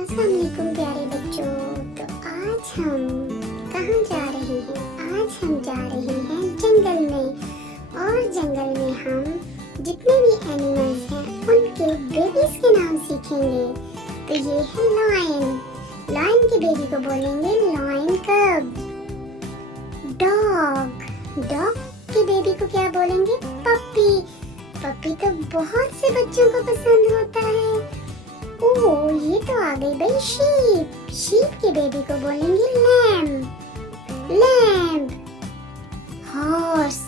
अस्सलाम वालेकुम प्यारे बच्चों। तो आज हम कहाँ जा रहे हैं? आज हम जा रहे हैं जंगल में। और जंगल में हम जितने भी एनिमल्स हैं उनके बेबीज के नाम सीखेंगे। तो ये है लायन। लायन के बेबी को बोलेंगे लायन कब। डॉग। डॉग के बेबी को क्या बोलेंगे? पपी। पपी तो बहुत से बच्चों को पसंद होता है। ओह, ये तो आ गई भाई शीप। शीप के बेबी को बोलेंगे लैम्ब। लैम्ब। हॉर्स।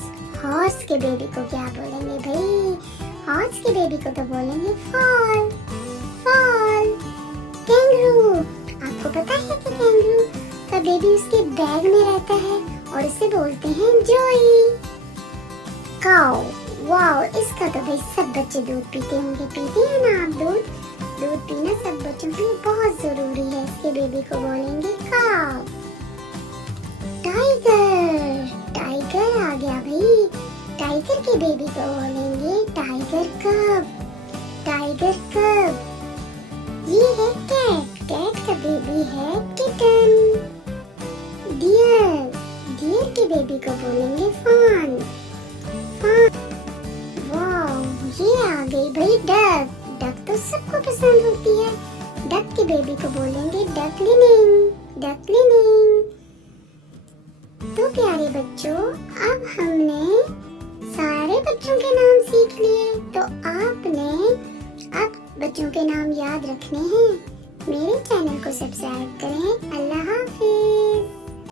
हॉर्स के बेबी को क्या बोलेंगे भाई? हॉर्स के बेबी को तो बोलेंगे फॉल। फॉल। कैंगरू। आपको पता है कि कैंगरू का बेबी उसके बैग में रहता है और इसे बोलते हैं जोई। काऊ। वाओ, इसका तो भाई सब बच्चे दूध पीते होंगे। पीते हैं ना आप दूध? दूध पीना सब बच्चों के लिए बहुत जरूरी है। इसके बेबी को बोलेंगे काव। टाइगर। टाइगर आ गया भाई। टाइगर के बेबी को बोलेंगे टाइगर कब। टाइगर कब। ये है कैट। कैट का बेबी है किटन। डियर। डियर के बेबी को बोलेंगे फॉन। फॉन। वाओ, ये आ गई भाई डक। डक तो सबको पसंद होती है। डक के बेबी को बोलेंगे डकलिनिंग। डकलिनिंग। तो प्यारे बच्चों, अब हमने सारे बच्चों के नाम सीख लिए। तो आपने अब बच्चों के नाम याद रखने हैं। मेरे चैनल को सब्सक्राइब करें। अल्लाह